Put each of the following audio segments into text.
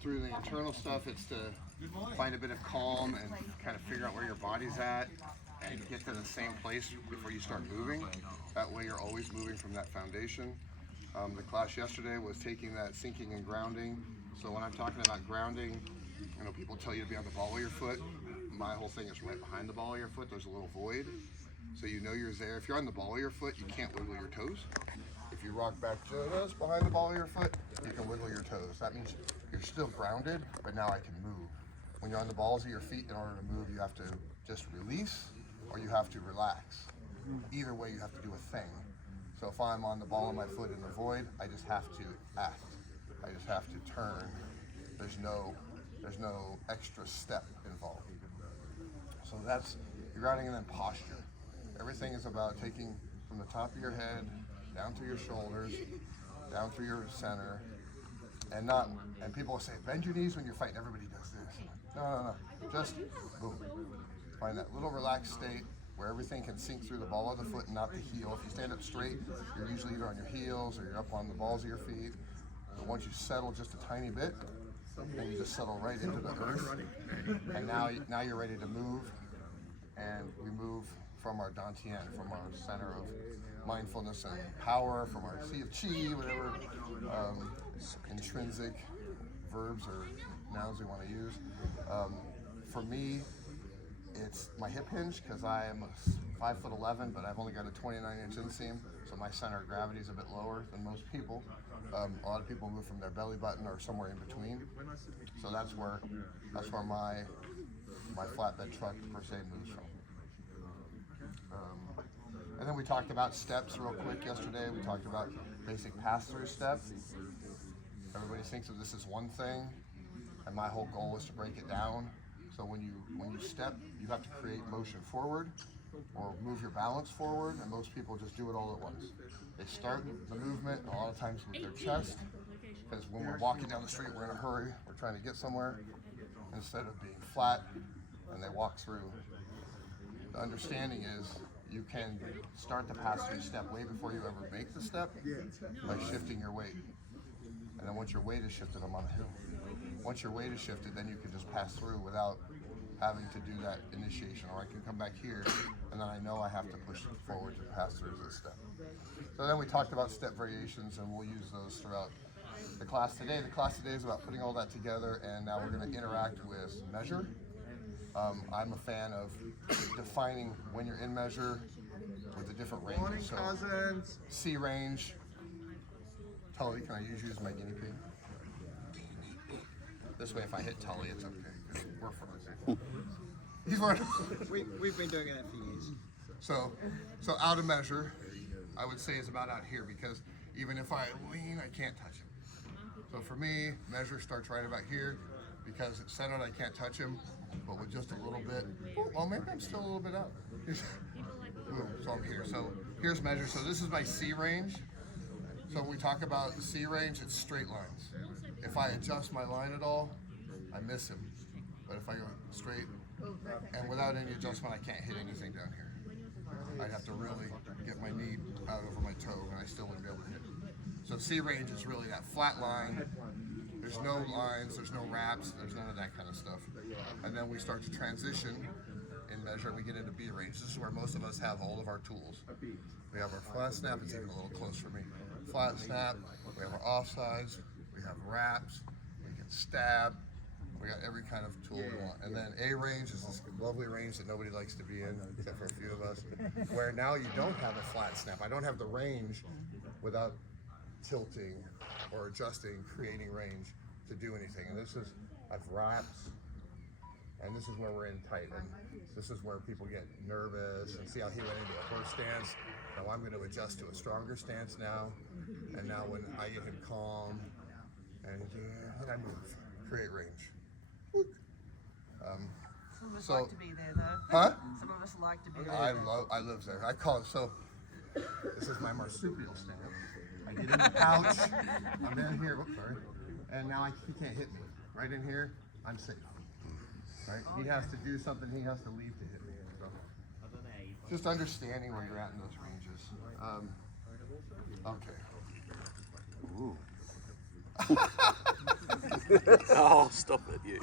Through the internal stuff, it's to find a bit of calm and kind of figure out where your body's at and get to the same place before you start moving. That way you're always moving from that foundation. The class yesterday was taking that sinking and grounding. So when I'm talking about grounding, I know people tell you to be on the ball of your foot. My whole thing is right behind the ball of your foot. There's a little void. So you know you're there. If you're on the ball of your foot, you can't wiggle your toes. If you rock back just behind the ball of your foot, you can wiggle your toes. That means you're still grounded, but now I can move. When you're on the balls of your feet, in order to move, you have to just release or you have to relax. Either way, you have to do a thing. So if I'm on the ball of my foot in the void, I just have to act. I just have to turn. There's no extra step involved. So that's your grounding, and then posture. Everything is about taking from the top of your head down through your shoulders, down through your center, and people will say, bend your knees when you're fighting. Everybody does this. No. Just boom. Find that little relaxed state where everything can sink through the ball of the foot and not the heel. If you stand up straight, you're usually either on your heels or you're up on the balls of your feet. But once you settle just a tiny bit, then you just settle right into the earth. And now you're ready to move. And we move from our dantian, from our center of mindfulness and power, from our sea of chi, whatever intrinsic verbs or nouns we want to use. For me, it's my hip hinge, because I am 5'11", but I've only got a 29-inch inseam, so my center of gravity is a bit lower than most people. A lot of people move from their belly button or somewhere in between. So that's where my flatbed truck per se moves from. And then we talked about steps real quick yesterday. We talked about basic pass-through steps. Everybody thinks of this as one thing, and my whole goal is to break it down. So when you step, you have to create motion forward or move your balance forward, and most people just do it all at once. They start the movement a lot of times with their chest, because when we're walking down the street, we're in a hurry, we're trying to get somewhere, instead of being flat, and they walk through. The understanding is you can start the pass-through step way before you ever make the step by shifting your weight. And then once your weight is shifted, I'm on a hill. Once your weight is shifted, then you can just pass through without having to do that initiation. Or I can come back here, and then I know I have to push forward to pass through this step. So then we talked about step variations, and we'll use those throughout the class today. The class today is about putting all that together, and now we're going to interact with measure. I'm a fan of defining when you're in measure with the different ranges. So C range. Tully, can I use you as my guinea pig? This way, if I hit Tully, it's okay, because we're friends. We've been doing it for years. So out of measure, I would say is about out here, because even if I lean, I can't touch him. So for me, measure starts right about here, because it's centered, I can't touch him, but with just a little bit, well, maybe I'm still a little bit out. So I'm here. So here's measure. So this is my C range. So when we talk about C range, it's straight lines. If I adjust my line at all, I miss him. But if I go straight and without any adjustment, I can't hit anything down here. I'd have to really get my knee out over my toe, and I still wouldn't be able to hit. So C range is really that flat line. There's no lines, there's no wraps, there's none of that kind of stuff. And then we start to transition in measure, and we get into B range. This is where most of us have all of our tools. We have our flat snap, it's even a little close for me. Flat snap, we have our offsides, we have wraps, we can stab, we got every kind of tool we want. And then A range is this lovely range that nobody likes to be in, except for a few of us, where now you don't have a flat snap. I don't have the range without tilting or adjusting, creating range to do anything. And this is, I've wraps, and this is where we're in tight. And this is where people get nervous, and see how he went into a horse stance. Now I'm going to adjust to a stronger stance now. And now when I get him calm, and I move, create range. Some of us So- like to be there, though. Huh? Some of us like to be there. I live there. I call it, so this is my marsupial stand. I get in the couch, I'm in here, whoops, sorry, and now he can't hit me. Right in here, I'm safe. Right? He has to do something, he has to leave to hit me. So, just understanding where you're at in those ranges. Okay. Ooh. Oh, stop it, you.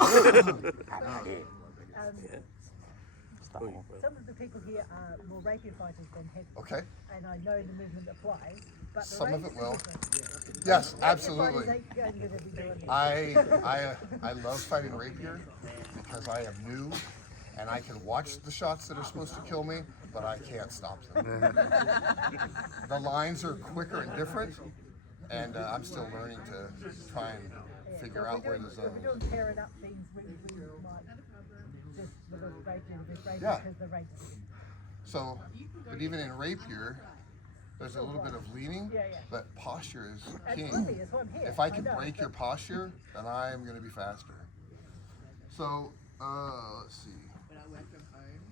Some of the people here are more rapier fighters than heavy. Okay. And I know the movement applies, but the Some of range it will. is different. Yes, Rapier absolutely. fighters ain't going to be doing this. I love fighting rapier because I am new and I can watch the shots that are supposed to kill me, but I can't stop them. The lines are quicker and different, and I'm still learning to try and figure out where the zone If we're is. doing pairing up things, we might just with a rapier with rapier Yeah. because the range. So, but even in rapier, there's a little bit of leaning, Yeah, yeah. but posture is king. Absolutely, that's why I'm here. If I can know, break but- your posture, then I am going to be faster. So, let's see. When I work from home,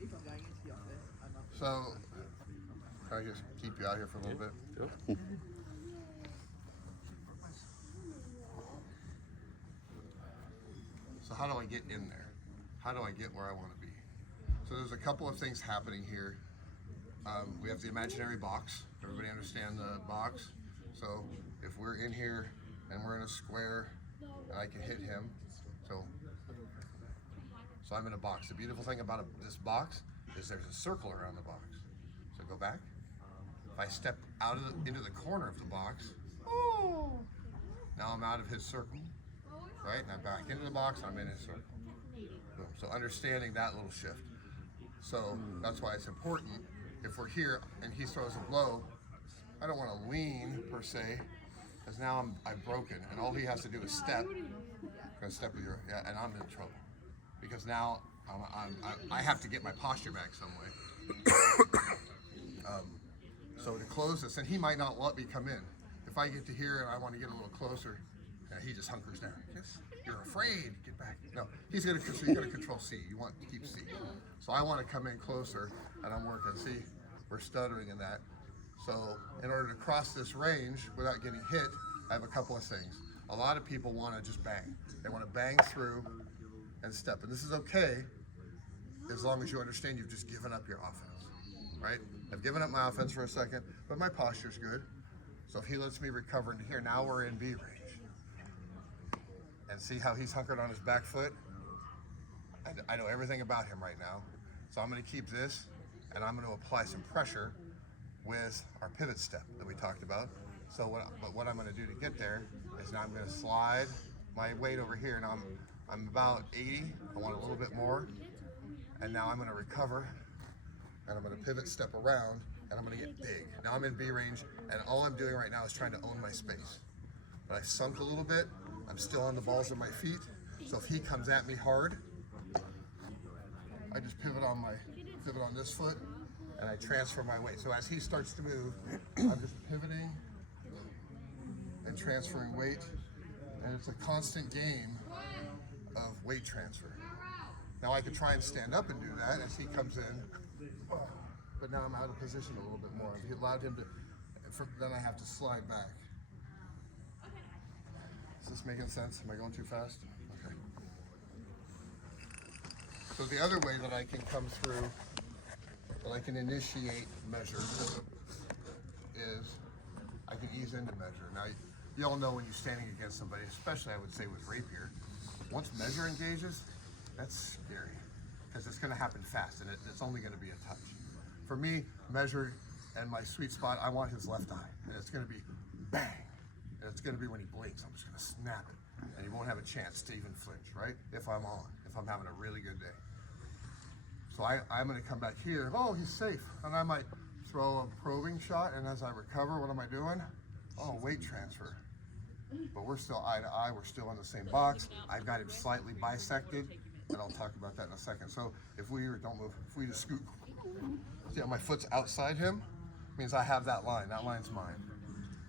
if I'm going into the office, I'm up. So, can I just keep you out here for a little bit? Sure. So how do I get in there? How do I get where I want to be? So there's a couple of things happening here. We have the imaginary box. Everybody understand the box? So if we're in here and we're in a square and I can hit him, so I'm in a box. The beautiful thing about this box is there's a circle around the box. So go back. If I step out of into the corner of the box, now I'm out of his circle. Right? And I'm back into the box, I'm in his circle. Boom. So understanding that little shift. So that's why it's important. If we're here and he throws a blow, I don't want to lean per se, because now I've broken, and all he has to do is step. Gonna step with and I'm in trouble, because now I have to get my posture back some way. So to close this, and he might not let me come in. If I get to here and I want to get a little closer, he just hunkers down. Yes, you're afraid. Get back. No, he's gonna control C. You want to keep C. So I want to come in closer, and I'm working. See, we're stuttering in that. So in order to cross this range without getting hit, I have a couple of things. A lot of people want to just bang. They want to bang through and step, and this is okay as long as you understand you've just given up your offense, right? I've given up my offense for a second, but my posture's good. So if he lets me recover into here, now we're in B range. And see how he's hunkered on his back foot? I know everything about him right now. So I'm going to keep this, and I'm going to apply some pressure with our pivot step that we talked about. So what I'm going to do to get there is now I'm going to slide my weight over here. Now I'm about 80. I want a little bit more. And now I'm going to recover, and I'm going to pivot step around, and I'm going to get big. Now I'm in B range, and all I'm doing right now is trying to own my space. But I sunk a little bit. I'm still on the balls of my feet. So if he comes at me hard, I just pivot on this foot, and I transfer my weight. So as he starts to move, I'm just pivoting and transferring weight, and it's a constant game of weight transfer. Now I could try and stand up and do that as he comes in, but now I'm out of position a little bit more. If he allowed him to, then I have to slide back. Is this making sense? Am I going too fast? Okay. So the other way that I can come through, that I can initiate measure, is I can ease into measure. Now, you all know when you're standing against somebody, especially I would say with rapier, once measure engages, that's scary, because it's going to happen fast, and it's only going to be a touch. For me, measure and my sweet spot, I want his left eye, and it's going to be bang. And it's going to be when he blinks, I'm just going to snap it, and he won't have a chance to even flinch, right? If I'm having a really good day. So I'm going to come back here. Oh, he's safe. And I might throw a probing shot, and as I recover, what am I doing? Oh, weight transfer. But we're still eye to eye. We're still in the same box. I've got him slightly bisected, and I'll talk about that in a second. So if we just scoot, see how my foot's outside him? Means I have that line. That line's mine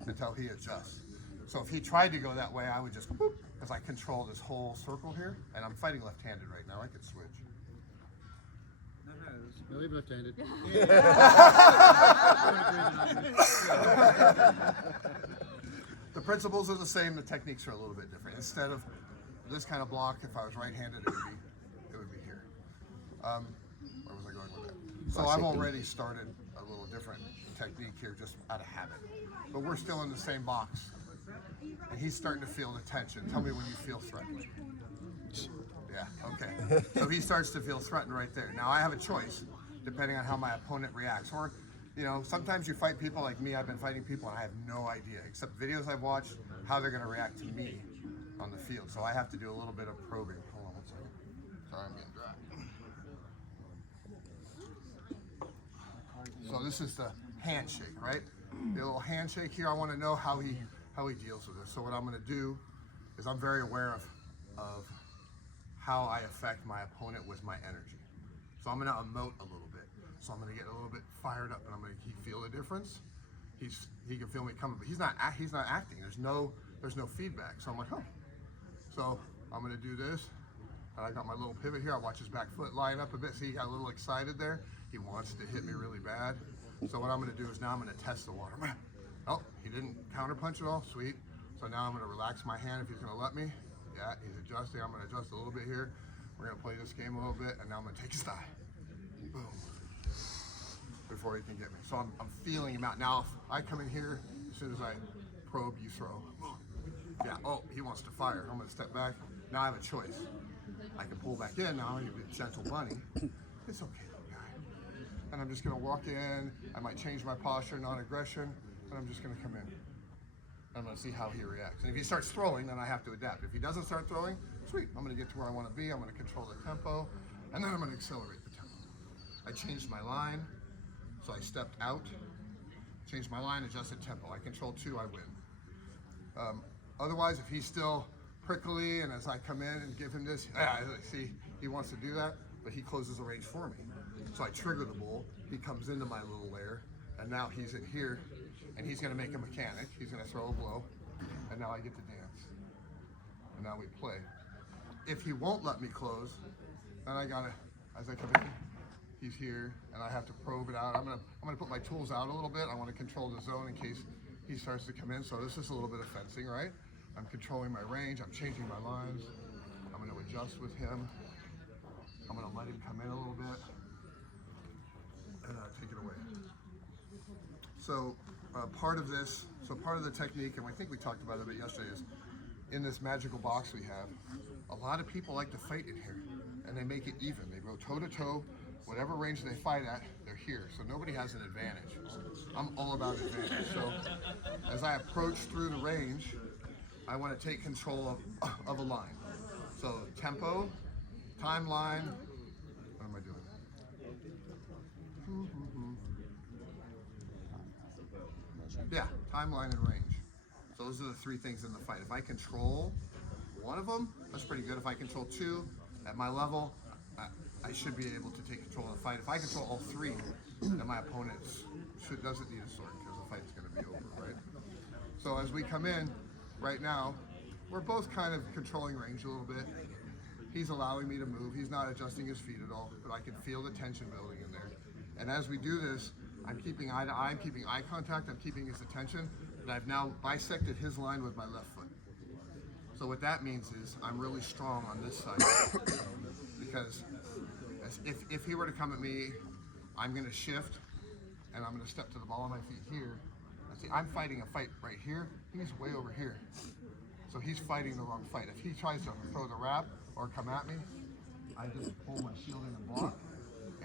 until he adjusts. So if he tried to go that way, I would just, because I control this whole circle here, and I'm fighting left-handed right now. I could switch. No, leave left-handed. The principles are the same. The techniques are a little bit different. Instead of this kind of block, if I was right-handed, it would be here. Where was I going with that? So I've already started a little different technique here, just out of habit. But we're still in the same box. and he's starting to feel the tension. Tell me when you feel threatened. Yeah, okay. So he starts to feel threatened right there. Now I have a choice, depending on how my opponent reacts. Or, you know, sometimes you fight people like me. I've been fighting people and I have no idea, except videos I've watched, how they're gonna react to me on the field. So I have to do a little bit of probing. Hold on one second. Sorry, I'm getting dry. So this is the handshake, right? The little handshake here. I want to know how he deals with it. So what I'm going to do is I'm very aware of how I affect my opponent with my energy. So I'm going to emote a little bit. So I'm going to get a little bit fired up, and I'm going to feel the difference. He can feel me coming, but he's not acting. There's no feedback. So I'm like, oh. So I'm going to do this. And I got my little pivot here. I watch his back foot line up a bit. See, he got a little excited there. He wants to hit me really bad. So what I'm going to do is now I'm going to test the water. Oh, he didn't counterpunch at all. Sweet. So now I'm going to relax my hand if he's going to let me. Yeah, he's adjusting. I'm going to adjust a little bit here. We're going to play this game a little bit, and now I'm going to take his thigh. Boom. Before he can get me. So I'm feeling him out. Now, if I come in here, as soon as I probe, you throw. Yeah, oh, he wants to fire. I'm going to step back. Now I have a choice. I can pull back in. Now I'm going to be a gentle bunny. It's okay, little guy. And I'm just going to walk in. I might change my posture, non-aggression, and I'm just going to come in. I'm going to see how he reacts. And if he starts throwing, then I have to adapt. If he doesn't start throwing, sweet. I'm going to get to where I want to be. I'm going to control the tempo, and then I'm going to accelerate the tempo. I changed my line, so I stepped out, changed my line, adjusted tempo. I control 2, I win. Otherwise, if he's still prickly, and as I come in and give him this, see, he wants to do that, but he closes the range for me. So I trigger the bull, he comes into my little lair, and now he's in here, and he's gonna make a mechanic, he's gonna throw a blow, and now I get to dance. And now we play. If he won't let me close, then I gotta, as I come in, he's here, and I have to probe it out. I'm gonna put my tools out a little bit. I wanna control the zone in case he starts to come in, so this is a little bit of fencing, right? I'm controlling my range, I'm changing my lines. I'm gonna adjust with him. I'm gonna let him come in a little bit and take it away. So part of the technique, and I think we talked about it a bit yesterday, is in this magical box we have, a lot of people like to fight in here, and they make it even. They go toe to toe, whatever range they fight at, they're here. So nobody has an advantage. I'm all about advantage. So as I approach through the range, I want to take control of a line. So tempo, timeline, what am I doing? Yeah, timeline and range. So those are the 3 things in the fight. If I control one of them, that's pretty good. If I control 2 at my level, I should be able to take control of the fight. If I control all 3, then my opponent doesn't need a sword because the fight's going to be over, right? So as we come in, right now, we're both kind of controlling range a little bit. He's allowing me to move. He's not adjusting his feet at all, but I can feel the tension building in there. And as we do this, I'm keeping eye to eye, I'm keeping eye contact, I'm keeping his attention, and I've now bisected his line with my left foot. So what that means is I'm really strong on this side because if he were to come at me, I'm going to shift and I'm going to step to the ball of my feet here. See, I'm fighting a fight right here. He's way over here. So he's fighting the wrong fight. If he tries to throw the wrap or come at me, I just pull my shield in and block,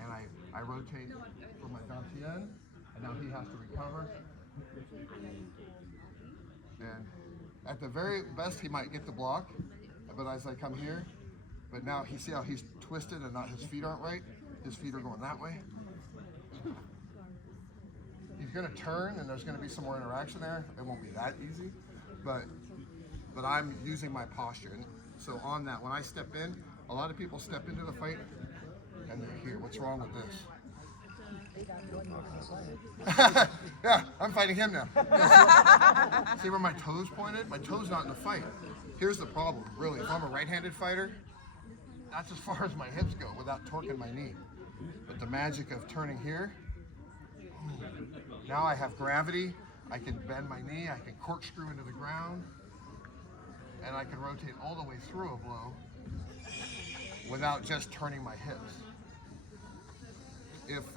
and I rotate for my Dantien, and now he has to recover. And at the very best, he might get the block, but as I come here, but now see how he's twisted and not his feet aren't right? His feet are going that way. He's gonna turn and there's gonna be some more interaction there. It won't be that easy, but I'm using my posture. And so on that, when I step in, a lot of people step into the fight and they're here. What's wrong with this? Yeah, I'm fighting him now. See where my toes pointed? My toes not in the fight. Here's the problem, really. If I'm a right-handed fighter, that's as far as my hips go without torquing my knee. But the magic of turning here, now I have gravity. I can bend my knee, I can corkscrew into the ground, and I can rotate all the way through a blow without just turning my hips. If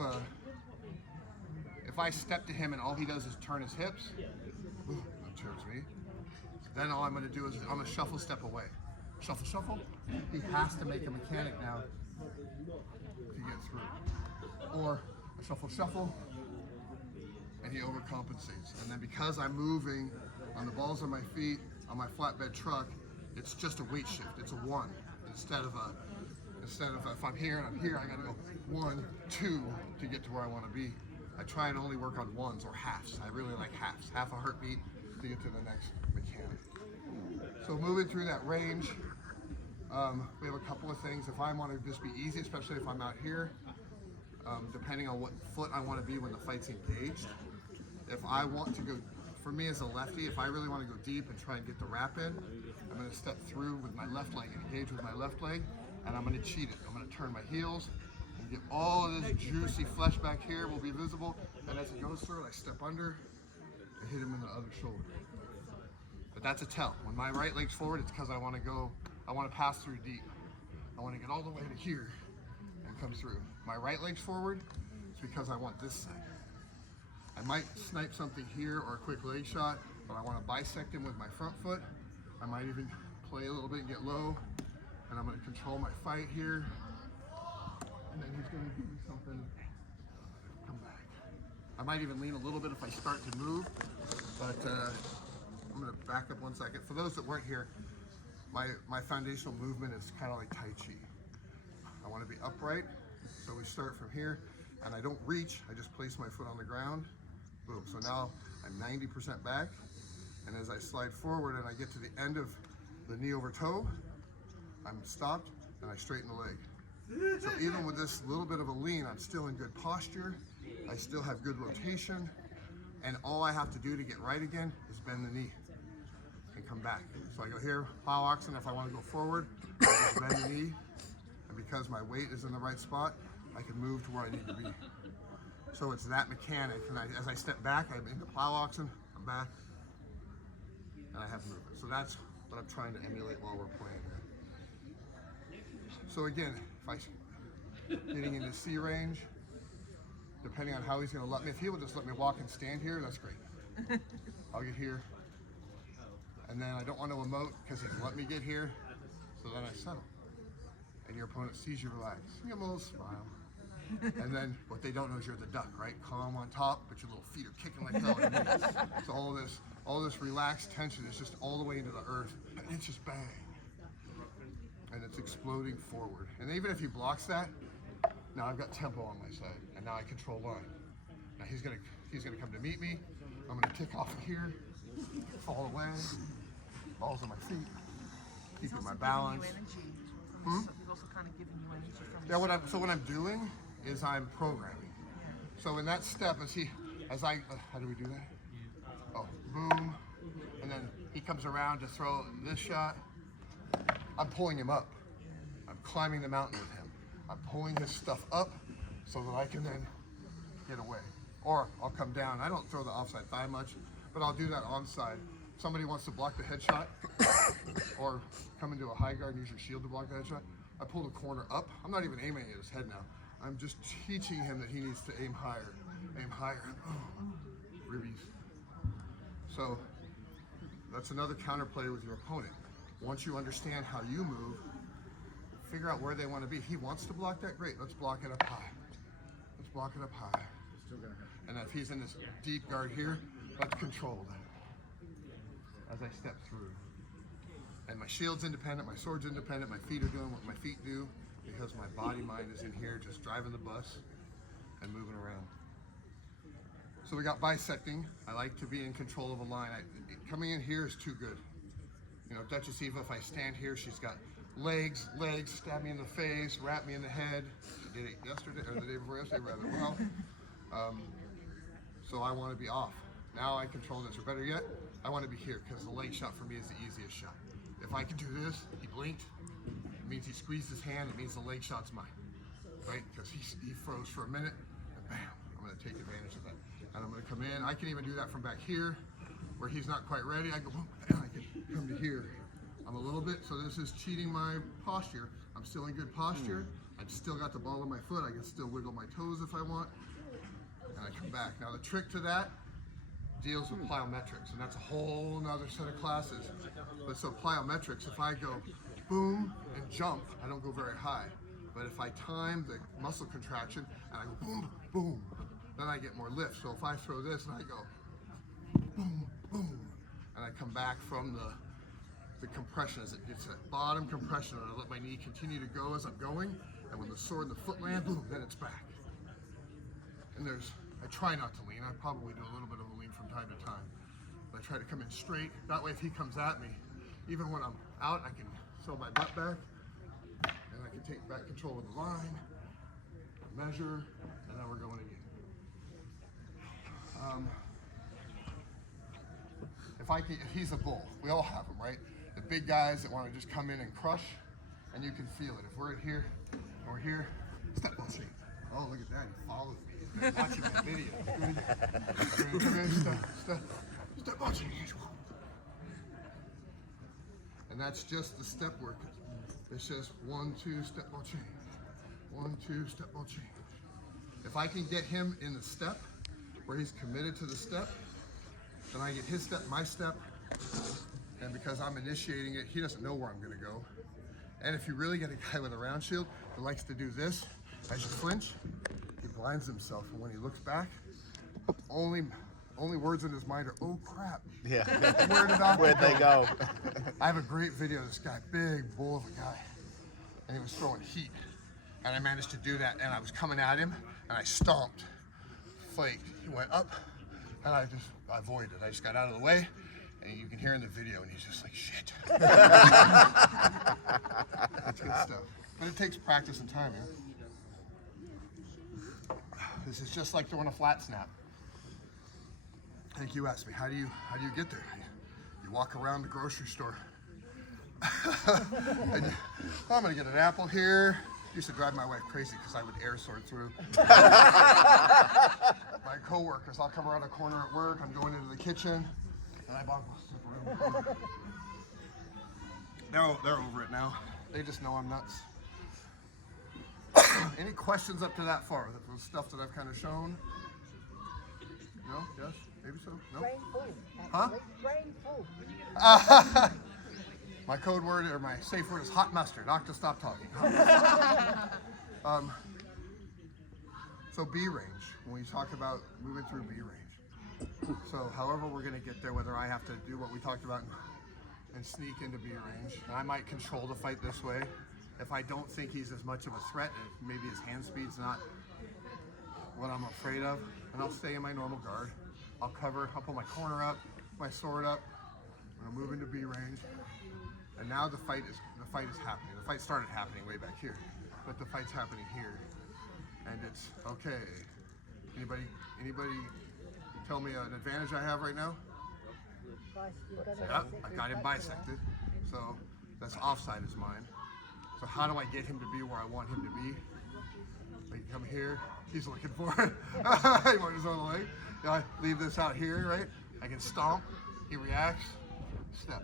I step to him and all he does is turn his hips, that turns me. Then all I'm going to do is I'm going to shuffle step away. Shuffle, shuffle. He has to make a mechanic now to get through. Or a shuffle, shuffle, and he overcompensates. And then because I'm moving on the balls of my feet on my flatbed truck, it's just a weight shift. It's a 1 instead of if I'm here and I'm here, I got to go 1, 2 to get to where I want to be. I try and only work on 1s or halves. I really like halves, half a heartbeat to get to the next mechanic. So moving through that range, we have a couple of things. If I want to just be easy, especially if I'm out here, depending on what foot I want to be when the fight's engaged. If I want to go, for me as a lefty, if I really want to go deep and try and get the wrap in, I'm going to step through with my left leg and engage with my left leg, and I'm going to cheat it. I'm going to turn my heels and get all of this juicy flesh back here will be visible, and as it goes through, I step under and hit him in the other shoulder. But that's a tell. When my right leg's forward, it's because I want to pass through deep. I want to get all the way to here and come through. My right leg's forward, it's because I want this side. I might snipe something here or a quick leg shot, but I want to bisect him with my front foot. I might even play a little bit and get low, and I'm going to control my fight here. And then he's going to give me something, come back. I might even lean a little bit if I start to move, but I'm going to back up 1 second. For those that weren't here, my foundational movement is kind of like Tai Chi. I want to be upright, so we start from here, and I don't reach, I just place my foot on the ground. Boom, so now I'm 90% back, and as I slide forward and I get to the end of the knee over toe, I'm stopped and I straighten the leg. So even with this little bit of a lean, I'm still in good posture, I still have good rotation, and all I have to do to get right again is bend the knee and come back. So I go here, plow oxen. If I want to go forward, I just bend the knee, and because my weight is in the right spot, I can move to where I need to be. So it's that mechanic, and as I step back, I'm into plow oxen, I'm back, and I have movement. So that's what I'm trying to emulate while we're playing. So again, if I getting into C range, depending on how he's going to let me, if he will just let me walk and stand here, that's great. I'll get here, and then I don't want to emote because he can let me get here, so then I settle. And your opponent sees you relax. You give them a little smile. And then what they don't know is you're the duck, right? Calm on top, but your little feet are kicking like hell underneath. So all this relaxed tension is just all the way into the earth, and it's just bang. And it's exploding forward. And even if he blocks that, now I've got tempo on my side, and now I control line. Now he's gonna come to meet me. I'm gonna tick off of here, fall away, balls on my feet, keeping my balance. He's also kind of giving you energy from Yeah, what I'm doing is I'm programming. So in that step, how do we do that? Oh, boom, and then he comes around to throw this shot. I'm pulling him up. I'm climbing the mountain with him. I'm pulling his stuff up so that I can then get away. Or I'll come down. I don't throw the offside thigh much, but I'll do that onside. Somebody wants to block the headshot or come into a high guard and use your shield to block the headshot. I pull the corner up. I'm not even aiming at his head now. I'm just teaching him that he needs to aim higher. Aim higher. Oh, ribbies. So that's another counterplay with your opponent. Once you understand how you move, figure out where they want to be. If he wants to block that, great. Let's block it up high. Let's block it up high. And if he's in this deep guard here, let's control that as I step through. And my shield's independent, my sword's independent, my feet are doing what my feet do because my body mind is in here just driving the bus and moving around. So we got bisecting. I like to be in control of a line. Coming in here is too good. You know, Duchess Eva, if I stand here, she's got legs, stab me in the face, wrap me in the head. She did it yesterday, or the day before yesterday, rather well. So I want to be off. Now I control this, or better yet, I want to be here because the leg shot for me is the easiest shot. If I can do this, he blinked, it means he squeezed his hand, it means the leg shot's mine, right? Because he froze for a minute, and bam, I'm going to take advantage of that. And I'm going to come in. I can even do that from back here, where he's not quite ready. I go, boom, and I can come to here. I'm a little bit, so this is cheating my posture. I'm still in good posture. I've still got the ball in my foot. I can still wiggle my toes if I want. And I come back. Now the trick to that deals with plyometrics, and that's a whole nother set of classes. But so plyometrics, if I go boom and jump, I don't go very high. But if I time the muscle contraction and I go boom, boom, then I get more lift. So if I throw this and I go boom, boom, and I come back from the compression as it gets that bottom compression, and I let my knee continue to go as I'm going, and when the sword and the foot land, boom, then it's back. And I try not to lean. I probably do a little bit of a lean from time to time. But I try to come in straight. That way if he comes at me, even when I'm out, I can throw my butt back, and I can take back control of the line, measure, and then we're going again. If he's a bull, we all have them, right? The big guys that want to just come in and crush, and you can feel it. If we're here, and we're here, step ball change. Oh, look at that, he followed me. He's been watching my video. Step ball change. And that's just the step work. It's just 1, 2, step ball change. 1, 2, step ball change. If I can get him in the step, where he's committed to the step, then I get his step, my step, and because I'm initiating it, he doesn't know where I'm gonna go. And if you really get a guy with a round shield that likes to do this, as you flinch, he blinds himself, and when he looks back, only words in his mind are, oh crap. Yeah. Where did Octa Where'd they go? I have a great video of this guy, big bull of a guy, and he was throwing heat. And I managed to do that, and I was coming at him, and I stomped, flaked. He went up, and I avoided. I just got out of the way, and you can hear in the video, and he's just like, shit. That's good stuff. But it takes practice and time, yeah? This is just like throwing a flat snap. I think you asked me, how do you get there? You walk around the grocery store. And I'm gonna get an apple here. Used to drive my wife crazy because I would air sword through. My coworkers, I'll come around a corner at work, I'm going into the kitchen, and I bump. They're over it now. They just know I'm nuts. Any questions up to that far? The stuff that I've kind of shown? No? Yes? Maybe so? No? Brain full. Huh? Brain full. My code word, or my safe word, is hot mustard. Octa, stop talking. So B range, when we talk about moving through B range. So however we're going to get there, whether I have to do what we talked about and sneak into B range, and I might control the fight this way. If I don't think he's as much of a threat, and maybe his hand speed's not what I'm afraid of, and I'll stay in my normal guard. I'll cover, I'll put my corner up, my sword up, and I'll move into B range. And now the fight is happening. The fight started happening way back here, but the fight's happening here. And it's okay. Anybody tell me an advantage I have right now? Yep, I got him bisected. So that's offside is mine. So how do I get him to be where I want him to be? I can come here. He's looking for it. He went his own leg. I leave this out here, right? I can stomp. He reacts. Step.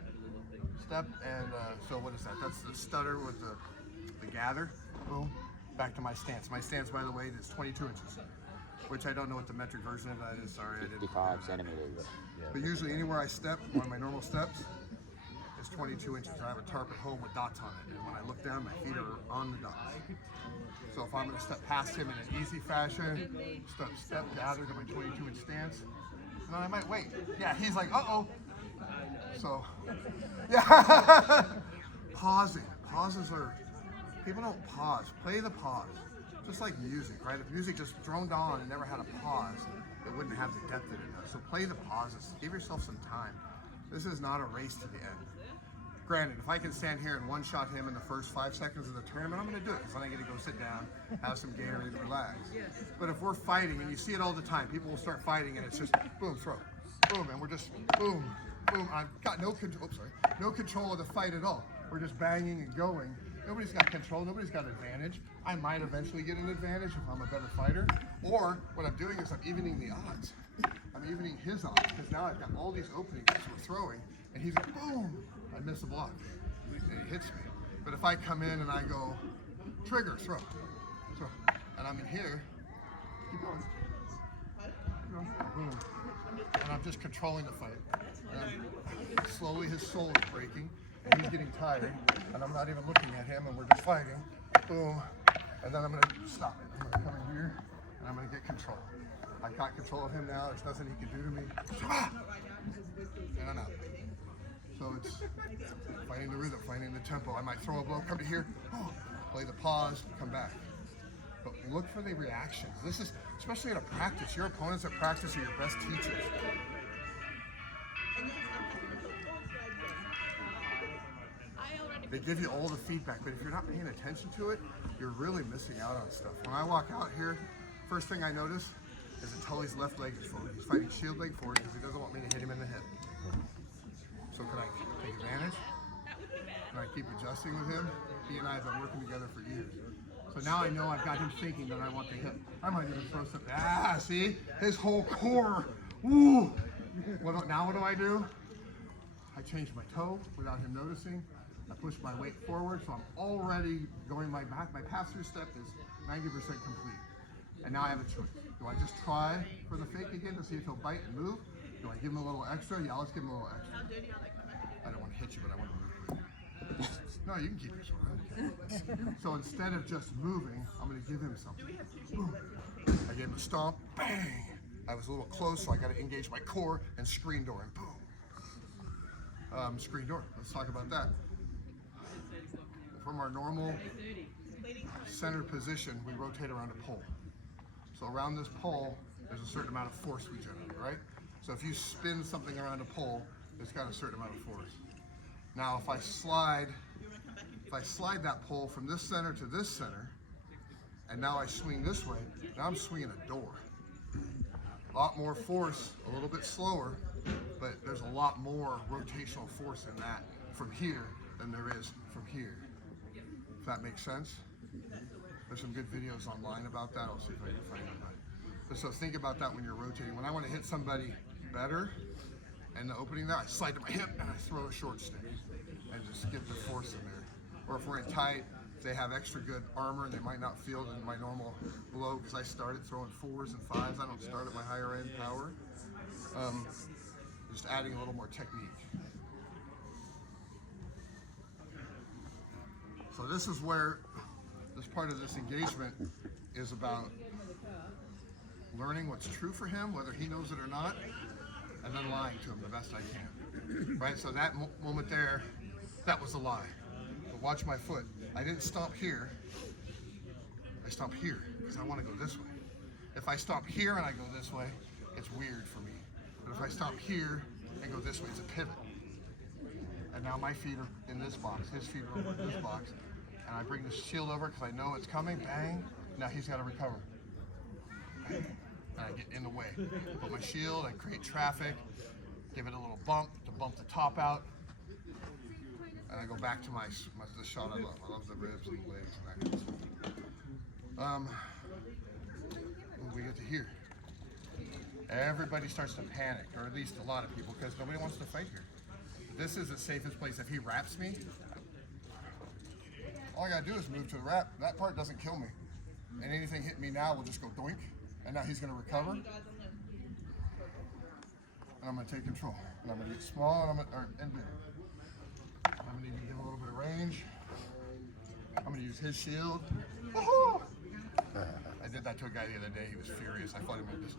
And so what is that? That's the stutter with the gather. Boom. Back to my stance. My stance, by the way, is 22 inches, which I don't know what the metric version of that is. Sorry, I didn't. 55 centimeters. But usually anywhere I step, one of my normal steps, is 22 inches. I have a tarp at home with dots on it, and when I look down, my feet are on the dots. So if I'm going to step past him in an easy fashion, step gather to my 22 inch stance, and then I might wait. Yeah, he's like, uh-oh. So, yeah. Pausing. Pauses are, people don't pause. Play the pause. Just like music, right? If music just droned on and never had a pause, it wouldn't have the depth that it does. So play the pauses. Give yourself some time. This is not a race to the end. Granted, if I can stand here and one-shot him in the first 5 seconds of the tournament, I'm going to do it because then I get to go sit down, have some Gatorade, and relax. But if we're fighting, and you see it all the time, people will start fighting and it's just boom, throw, boom, and we're just boom, boom. I've got no control. No control of the fight at all. We're just banging and going. Nobody's got control. Nobody's got advantage. I might eventually get an advantage if I'm a better fighter. Or what I'm doing is I'm evening the odds. I'm evening his odds because now I've got all these openings as we're throwing, and he's like, boom, I miss a block, and he hits me. But if I come in and I go, trigger, throw, and I'm in here, keep going, boom. and I'm just controlling the fight. And slowly his soul is breaking, and he's getting tired, and I'm not even looking at him, and we're just fighting. Boom. And then I'm going to stop it. I'm going to come in here, and I'm going to get control. I got control of him now. There's nothing he can do to me. And I'm out. So it's finding the rhythm, finding the tempo. I might throw a blow, come to here, play the pause, come back. But look for the reactions. This is, especially in a practice, your opponents at practice are your best teachers. They give you all the feedback, but if you're not paying attention to it, you're really missing out on stuff. When I walk out here, first thing I notice is that Tully's left leg is forward. He's fighting shield leg forward because he doesn't want me to hit him in the hip. So can I take advantage? Can I keep adjusting with him? He and I have been working together for years. So now I know I've got him thinking that I want the hip. I might even throw something. See? His whole core. Woo! Now what do? I change my toe without him noticing. I push my weight forward, so I'm already going my back. My pass-through step is 90% complete. And now I have a choice. Do I just try for the fake again to see if he'll bite and move? Do I give him a little extra? Yeah, let's give him a little extra. I don't want to hit you, but I want to move. No, you can keep your sword. So instead of just moving, I'm going to give him something. Boom. I gave him a stomp. Bang! I was a little close, so I got to engage my core and screen door, and boom. Screen door. Let's talk about that. From our normal center position, we rotate around a pole. So around this pole, there's a certain amount of force we generate, right? So if you spin something around a pole, it's got a certain amount of force. Now if I slide that pole from this center to this center, and now I swing this way, now I'm swinging a door. A lot more force, a little bit slower, but there's a lot more rotational force in that from here than there is from here. If that makes sense? There's some good videos online about that. I'll see if I can find them. But so think about that when you're rotating. When I want to hit somebody better, and the opening there, I slide to my hip and I throw a short stick and just get the force in there. Or if we're in tight, if they have extra good armor and they might not feel it in my normal blow because I started throwing 4s and 5s. I don't start at my higher end power. Just adding a little more technique. So this is where this part of this engagement is about learning what's true for him, whether he knows it or not, and then lying to him the best I can. Right? So that moment there, that was a lie. But watch my foot. I didn't stomp here. I stomp here because I want to go this way. If I stomp here and I go this way, it's weird for me. But if I stomp here and go this way, it's a pivot. And now my feet are in this box. His feet are over in this box. And I bring the shield over because I know it's coming. Bang. Now he's got to recover. Bang. And I get in the way. Put my shield, I create traffic, give it a little bump to bump the top out. And I go back to the shot I love. I love the ribs and legs and that kind of stuff. When we get to here, everybody starts to panic, or at least a lot of people, because nobody wants to fight here. This is the safest place. If he wraps me, all I gotta do is move to the wrap. That part doesn't kill me. And anything hitting me now will just go doink. And now he's gonna recover. And I'm gonna take control. And I'm gonna get small and big. I'm gonna even give him a little bit of range. I'm gonna use his shield. Woohoo! I did that to a guy the other day. He was furious. I fought him at this.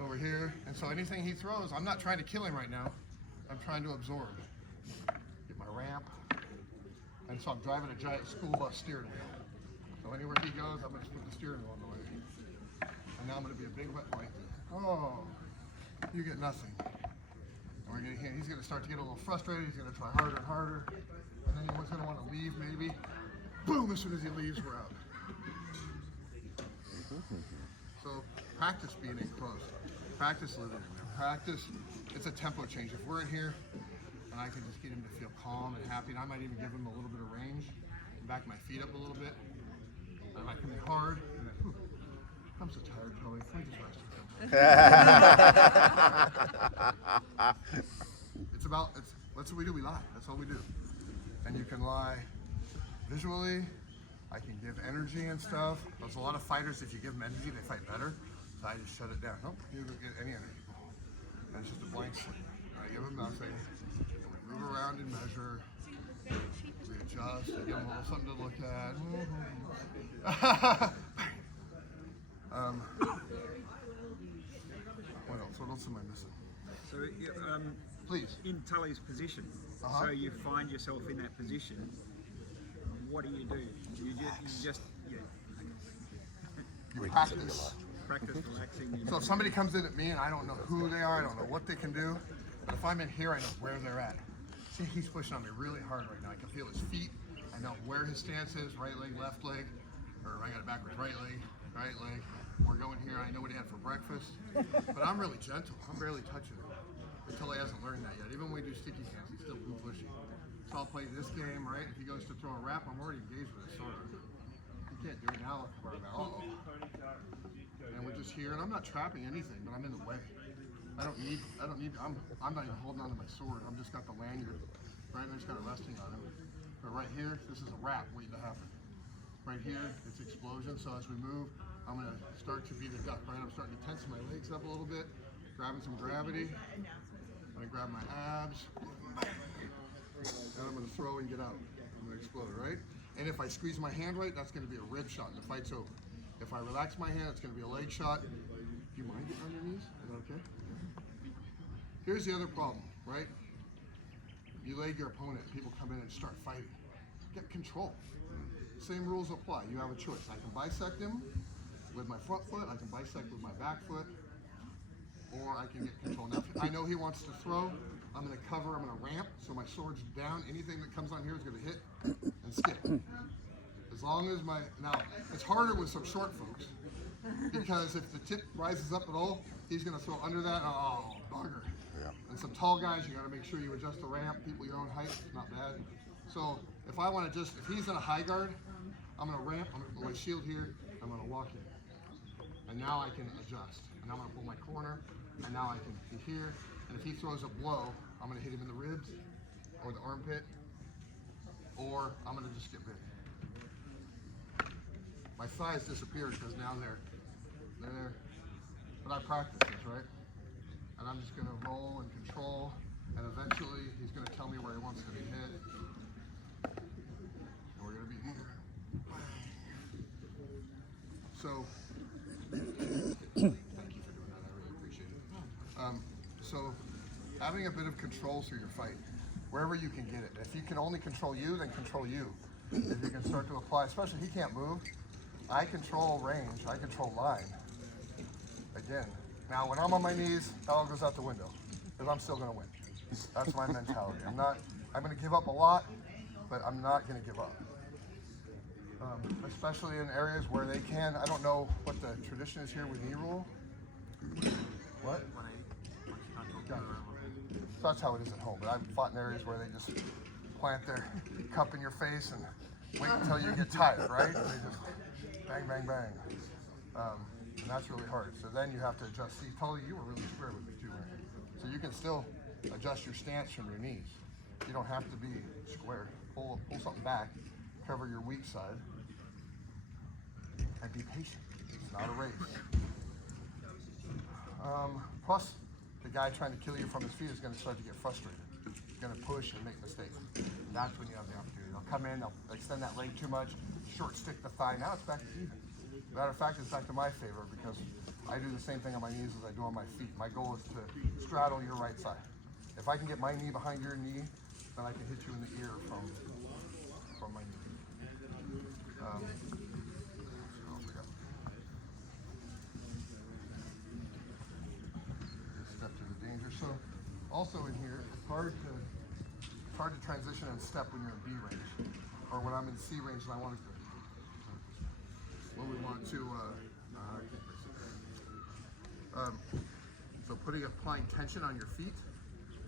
Over here. And so anything he throws, I'm not trying to kill him right now. I'm trying to absorb. Get my ramp. And so I'm driving a giant school bus steering wheel. So anywhere he goes, I'm going to put the steering wheel on the way. And now I'm going to be a big wet blanket. Oh, you get nothing. And we're getting, he's going to start to get a little frustrated. He's going to try harder and harder. And then he's going to want to leave maybe. Boom, as soon as he leaves, we're out. So practice being in close. Practice living in there. Practice, it's a tempo change. If we're in here, and I can just get him to feel calm and happy, and I might even give him a little bit of range, back my feet up a little bit. I might come in hard, and then, whew, I'm so tired, Chloe. Can we just rest? That's what we do. We lie. That's all we do. And you can lie visually, I can give energy and stuff. There's a lot of fighters, if you give them energy, they fight better. So I just shut it down. Nope, you don't get any energy. And it's just a blank slate. I give them nothing. And we move around and measure. We adjust. I give them a little something to look at. What else? What else am I missing? So, Please. in Tully's position, Uh-huh. so you find yourself in that position, what do? You just You practice. practice relaxing. So if somebody comes in at me and I don't know who they are, I don't know what they can do, but if I'm in here, I know where they're at. See, he's pushing on me really hard right now. I can feel his feet. I know where his stance is, right leg, left leg, or I got it backwards, right leg. We're going here. I know what he had for breakfast, but I'm really gentle. I'm barely touching him until he hasn't learned that yet. Even when we do sticky hands, he's still pushy. So I'll play this game, right? If he goes to throw a wrap, I'm already engaged with his sword. He can't do it now. Uh-oh. And we're just here, and I'm not trapping anything, but I'm in the way. I'm not even holding on to my sword. I've just got the lanyard, right? And I just got it resting on him. But right here, this is a wrap waiting to happen. Right here, it's explosion. So as we move, I'm gonna start to be the duck, right? I'm starting to tense my legs up a little bit, grabbing some gravity. I'm gonna grab my abs, and I'm gonna throw and get out. I'm gonna explode, right? And if I squeeze my hand right, that's gonna be a rib shot, and the fight's over. If I relax my hand, it's gonna be a leg shot. Do you mind getting on your knees? Is that okay? Here's the other problem, right? You leg your opponent, people come in and start fighting. Get control. Same rules apply. You have a choice. I can bisect him with my front foot, I can bisect with my back foot, or I can get control. Now, if I know he wants to throw, I'm gonna cover, I'm gonna ramp, so my sword's down. Anything that comes on here is gonna hit and skip. As long as now, it's harder with some short folks, because if the tip rises up at all, he's gonna throw under that, oh, bugger. Yeah. And some tall guys, you gotta make sure you adjust the ramp, people your own height, not bad. So if I wanna if he's in a high guard, I'm gonna ramp, I'm gonna put my shield here, I'm gonna walk in. And now I can adjust. And I'm gonna pull my corner, and now I can be here. And if he throws a blow, I'm gonna hit him in the ribs, or the armpit, or I'm gonna just get big. My thighs disappeared because now they're there. But I practice this, right? And I'm just gonna roll and control, and eventually he's gonna tell me where he wants to be hit. And we're gonna be here. So, thank you for doing that, I really appreciate it. So, having a bit of control through your fight, wherever you can get it. If you can only control you, then control you. If you can start to apply, especially he can't move, I control range, I control line. Again, now when I'm on my knees, that all goes out the window, because I'm still gonna win. That's my mentality. I'm gonna give up a lot, but I'm not gonna give up. Especially in areas where they can, I don't know what the tradition is here with knee rule. What? Yeah. So that's how it is at home, but I've fought in areas where they just plant their cup in your face and wait until you get tired, right? And they just bang, bang, bang. And that's really hard. So then you have to adjust. See, Tully, you were really square with me too, right? So you can still adjust your stance from your knees. You don't have to be square. Pull something back, cover your weak side, and be patient. It's not a race. Plus, the guy trying to kill you from his feet is going to start to get frustrated. He's going to push and make mistakes. That's when you have the opportunity. They'll come in, they'll extend that leg too much, short stick the thigh. Now it's back to even. Matter of fact, it's back to my favor because I do the same thing on my knees as I do on my feet. My goal is to straddle your right side. If I can get my knee behind your knee, then I can hit you in the ear from my knee. Step to the danger. So, also in here, it's hard to transition and step when you're in B range, or when I'm in C range and I want to. When we want to. So applying tension on your feet.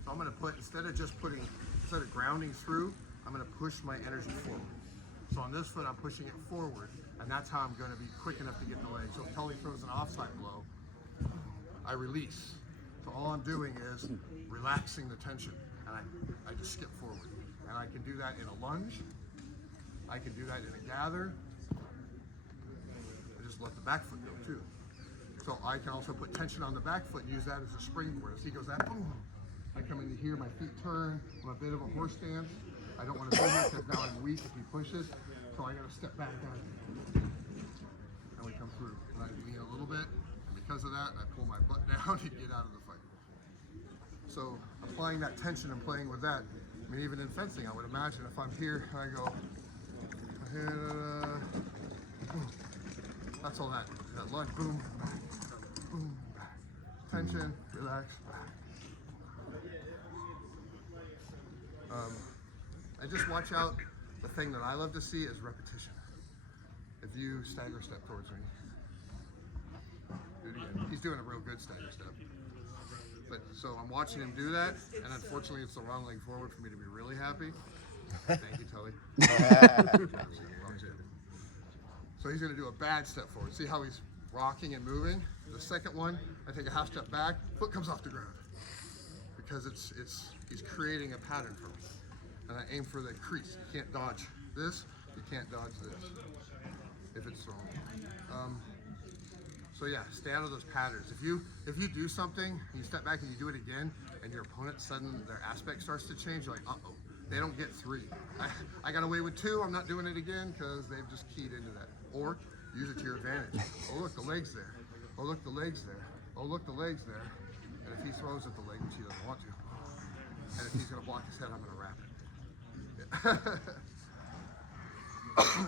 So I'm going to put instead of grounding through, I'm going to push my energy forward. So on this foot, I'm pushing it forward, and that's how I'm going to be quick enough to get the leg. So if Tully throws an offside blow, I release. So all I'm doing is relaxing the tension, and I just skip forward. And I can do that in a lunge, I can do that in a gather, just let the back foot go too. So I can also put tension on the back foot and use that as a springboard. As he goes that, boom, I come into here, my feet turn, I'm a bit of a horse stance. I don't want to do this because now I'm weak if he pushes, so I got to step back down. And we come through. And I lean a little bit, and because of that, I pull my butt down to get out of the fight. So applying that tension and playing with that, I mean, even in fencing, I would imagine if I'm here and I go, that's all that lunge, boom, back, boom, back. Tension, relax, back. And just watch out. The thing that I love to see is repetition. If you stagger step towards me, do it again. He's doing a real good stagger step. But so I'm watching him do that, and unfortunately it's the wrong leg forward for me to be really happy. Thank you, Tully. So he's going to do a bad step forward. See how he's rocking and moving? The second one, I take a half step back, foot comes off the ground. Because he's creating a pattern for me. And I aim for the crease. You can't dodge this, you can't dodge this if it's thrown. So yeah, stay out of those patterns. If you do something, you step back and you do it again, and your opponent suddenly their aspect starts to change, you're like, uh-oh, they don't get 3. I got away with 2, I'm not doing it again because they've just keyed into that. Or use it to your advantage. Oh look, the leg's there. Oh look, the leg's there. Oh look, the leg's there. And if he throws at the leg, which he doesn't want to, and if he's gonna block his head, I'm gonna wrap it.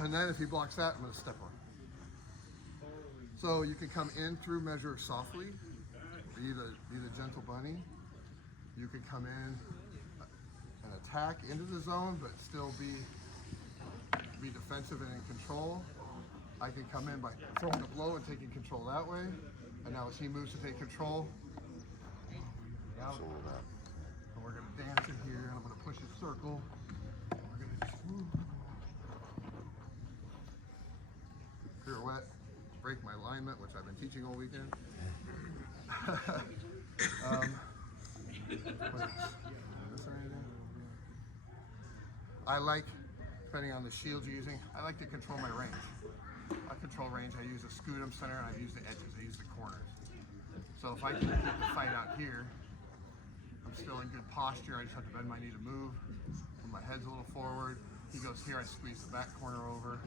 And then if he blocks that, I'm gonna step on. So you can come in through measure softly, be the gentle bunny. You can come in and attack into the zone, but still be defensive and in control. I can come in by throwing a blow and taking control that way. And now as he moves to take control, out. And we're gonna dance in here, and I'm gonna push a circle. We're gonna just move. Pirouette, break my alignment, which I've been teaching all weekend. What else? This or anything? I like, depending on the shield you're using, I like to control my range. I control range, I use a scutum center, and I use the edges, I use the corners. So if I can keep the fight out here, I'm still in good posture, I just have to bend my knee to move. When my head's a little forward, he goes here, I squeeze the back corner over.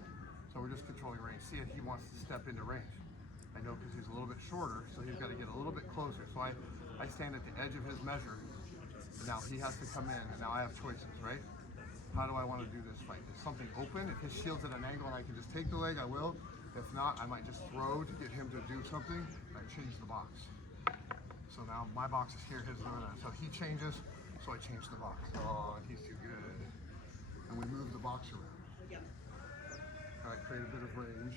So we're just controlling range. See if he wants to step into range. I know because he's a little bit shorter, so he's got to get a little bit closer. So I stand at the edge of his measure. Now he has to come in, and now I have choices, right? How do I want to do this fight? Is something open? If his shield's at an angle and I can just take the leg, I will. If not, I might just throw to get him to do something. I change the box. So now my box is here, his is over there. So he changes, so I change the box. Oh, he's too good. And we move the box around. All right, create a bit of range.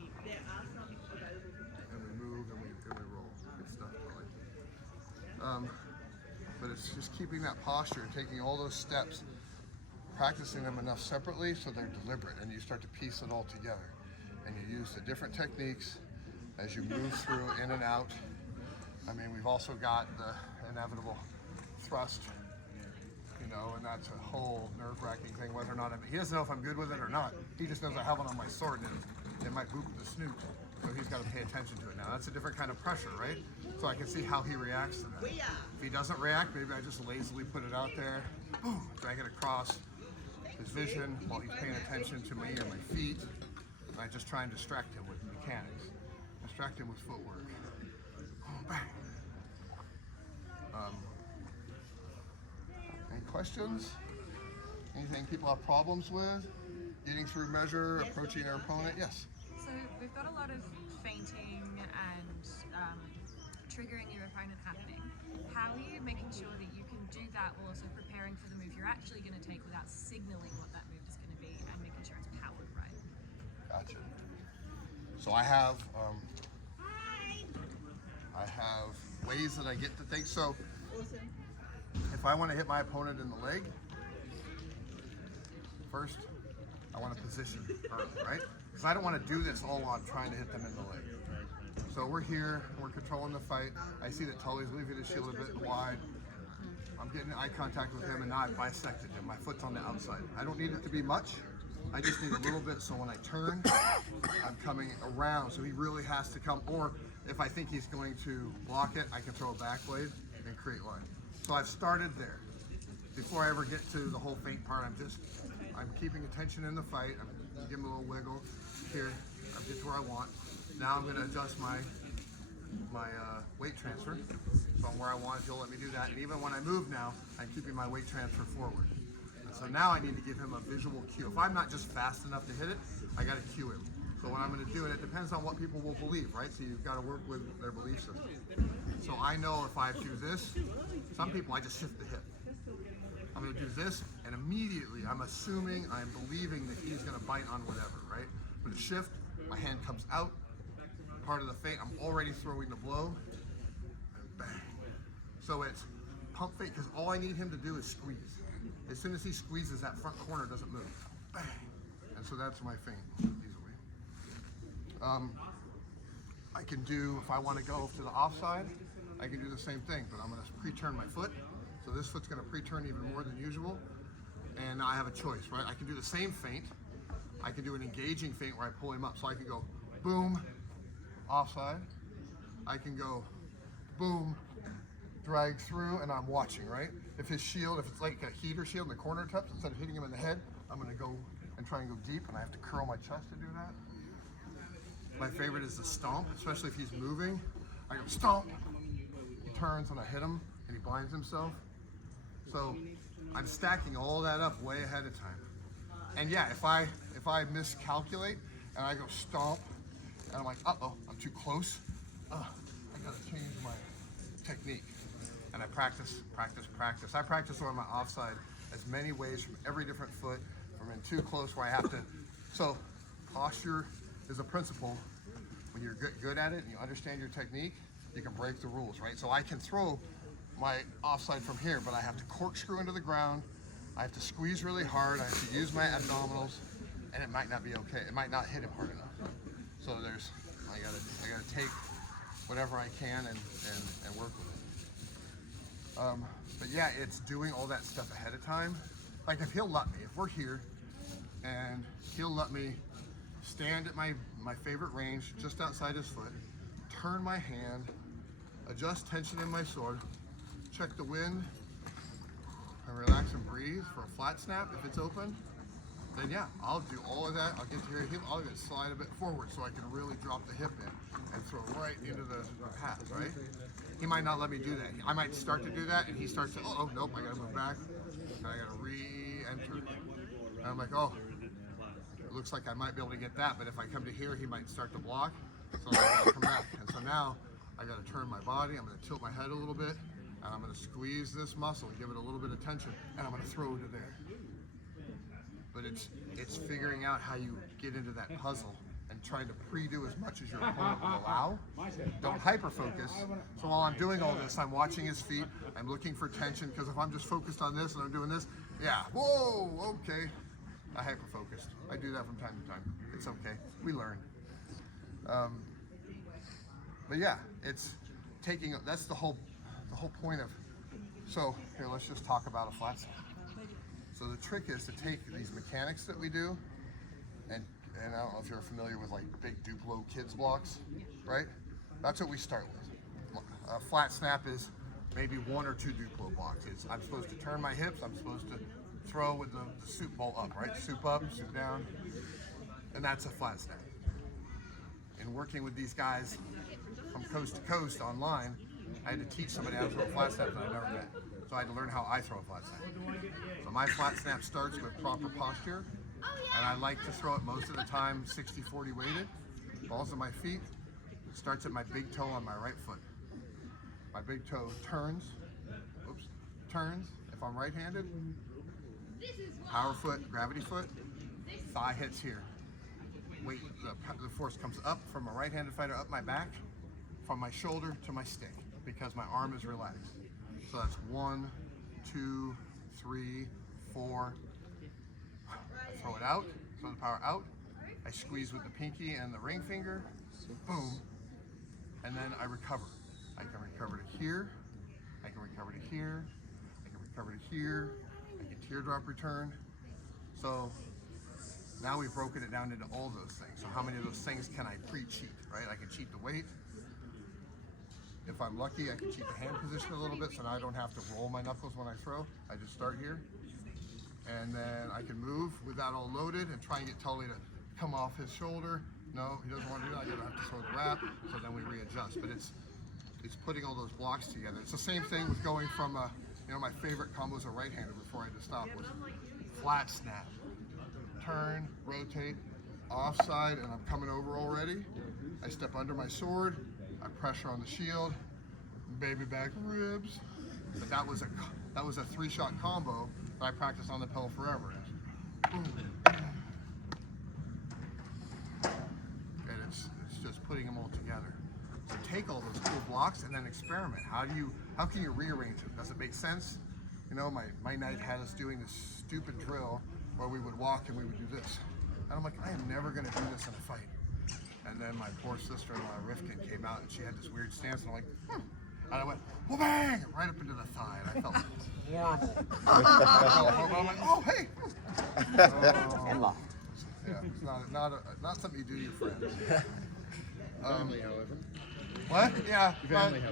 And we move and we roll. Good stuff, Polly. But it's just keeping that posture and taking all those steps, practicing them enough separately so they're deliberate, and you start to piece it all together. And you use the different techniques as you move through in and out. I mean, we've also got the inevitable thrust, you know, and that's a whole nerve-wracking thing, whether or not he doesn't know if I'm good with it or not. He just knows I have one on my sword and it might boop the snoot. So he's got to pay attention to it now. That's a different kind of pressure, right? So I can see how he reacts to that. If he doesn't react, maybe I just lazily put it out there, boom, drag it across his vision while he's paying attention to me or my feet. And I just try and distract him with mechanics, distract him with footwork. Boom, bang. Any questions? Anything people have problems with? Getting through measure, approaching their opponent? Yes. So we've got a lot of feinting and triggering your opponent happening. How are you making sure that you can do that while also preparing for the move you're actually going to take without signaling what that move is going to be and making sure it's powered right? Gotcha. So I have ways that I get to things. So if I want to hit my opponent in the leg, first I want to position early, right? Because I don't want to do this all on trying to hit them in the leg. So we're here, we're controlling the fight. I see that Tully's leaving his shield a bit wide. I'm getting eye contact with him, and now I've bisected him. My foot's on the outside. I don't need it to be much. I just need a little bit so when I turn, I'm coming around. So he really has to come, or if I think he's going to block it, I can throw a back blade and create line. So I've started there. Before I ever get to the whole feint part, I'm keeping attention in the fight. I'm giving him a little wiggle here. I get to where I want. Now I'm gonna adjust my weight transfer. So I'm where I want, if you'll let me do that. And even when I move now, I'm keeping my weight transfer forward. And so now I need to give him a visual cue. If I'm not just fast enough to hit it, I gotta cue him. So what I'm gonna do, and it depends on what people will believe, right? So you've gotta work with their belief system. So I know if I do this, some people I just shift the hip. I'm gonna do this, and immediately I'm assuming, I'm believing that he's gonna bite on whatever, right? I'm gonna shift, my hand comes out, part of the feint, I'm already throwing the blow, and bang. So it's pump feint, because all I need him to do is squeeze. As soon as he squeezes, that front corner doesn't move. Bang. And so that's my feint, easily. I can do, if I want to go to the offside, I can do the same thing, but I'm going to pre-turn my foot. So this foot's going to pre-turn even more than usual. And now I have a choice, right? I can do the same feint. I can do an engaging feint where I pull him up. So I can go boom, offside. I can go boom, drag through, and I'm watching, right? If his shield, if it's like a heater shield in the corner tucks, instead of hitting him in the head, I'm going to go and try and go deep, and I have to curl my chest to do that. My favorite is the stomp, especially if he's moving. I go stomp, he turns when I hit him, and he blinds himself. So I'm stacking all that up way ahead of time. And yeah, if I miscalculate and I go stomp, and I'm like, uh-oh, I'm too close, I gotta change my technique. And I practice. I practice on my offside as many ways from every different foot, from in too close where I have to. So posture is a principle. When you're good at it and you understand your technique, you can break the rules, right? So I can throw my offside from here, but I have to corkscrew into the ground. I have to squeeze really hard. I have to use my abdominals, and it might not be okay. It might not hit him hard enough. So I gotta take whatever I can and work with it. But yeah, it's doing all that stuff ahead of time. Like if he'll let me, if we're here, and he'll let me stand at my favorite range, just outside his foot, turn my hand, adjust tension in my sword, check the wind, and relax and breathe for a flat snap if it's open, then yeah, I'll do all of that. I'll get to here, I'll even slide a bit forward so I can really drop the hip in and throw right into the pass, right? He might not let me do that. I might start to do that and he starts to, oh nope, I gotta move back, and I gotta re-enter. And I'm like, oh, it looks like I might be able to get that, but if I come to here, he might start to block, so I gotta come back. And so now I gotta turn my body, I'm gonna tilt my head a little bit, and I'm gonna squeeze this muscle and give it a little bit of tension, and I'm gonna throw it to there. But it's figuring out how you get into that puzzle and trying to pre-do as much as your opponent will allow. Don't hyper-focus. So while I'm doing all this, I'm watching his feet, I'm looking for tension, because if I'm just focused on this and I'm doing this, yeah, whoa, okay. I hyper-focused. I do that from time to time. It's okay. We learn. But yeah, it's taking, that's the whole point of, so here, let's just talk about a flat snap. So the trick is to take these mechanics that we do, and I don't know if you're familiar with like big Duplo kids blocks, right? That's what we start with. A flat snap is maybe 1 or 2 Duplo blocks. I'm supposed to turn my hips, I'm supposed to throw with the soup bowl up, right? Soup up, soup down, and that's a flat snap. In working with these guys from coast to coast online, I had to teach somebody how to throw a flat snap that I never did. So I had to learn how I throw a flat snap. So my flat snap starts with proper posture, and I like to throw it most of the time 60-40 weighted. Balls on my feet. It starts at my big toe on my right foot. My big toe turns, turns. If I'm right-handed, power foot, gravity foot, thigh hits here. Weight, the force comes up from a right-handed fighter up my back, from my shoulder to my stick, because my arm is relaxed. So that's 1, 2, 3, 4. I throw it out, throw the power out. I squeeze with the pinky and the ring finger, boom, and then I recover. I can recover to here, I can recover to here, I can recover to here, I can teardrop return. So Now we've broken it down into all those things. So how many of those things can I pre-cheat, right? I can cheat the weight. If I'm lucky, I can cheat the hand position a little bit, so now I don't have to roll my knuckles when I throw. I just start here. And then I can move with that all loaded and try and get Tully to come off his shoulder. No, he doesn't want to do that. I gotta have to throw the wrap, so then we readjust. But it's putting all those blocks together. It's the same thing with going from, you know, my favorite combo as a right-hander before I had to stop was flat snap. Turn, rotate, offside, and I'm coming over already. I step under my sword, I pressure on the shield, baby back ribs. But that was a 3-shot combo that I practiced on the pill forever. Boom. And it's just putting them all together. So take all those cool blocks and then experiment. How can you rearrange it? Does it make sense? You know, my night had us doing this stupid drill where we would walk and we would do this. And I'm like, I am never gonna do this in a fight. And then my poor sister-in-law Rifkin came out and she had this weird stance and I'm like, And I went, well, bang, right up into the thigh. And I felt horrible. I'm like, oh, hey. And laugh. Yeah, it's not something you do to your friends. Family, however. What? Yeah. Family,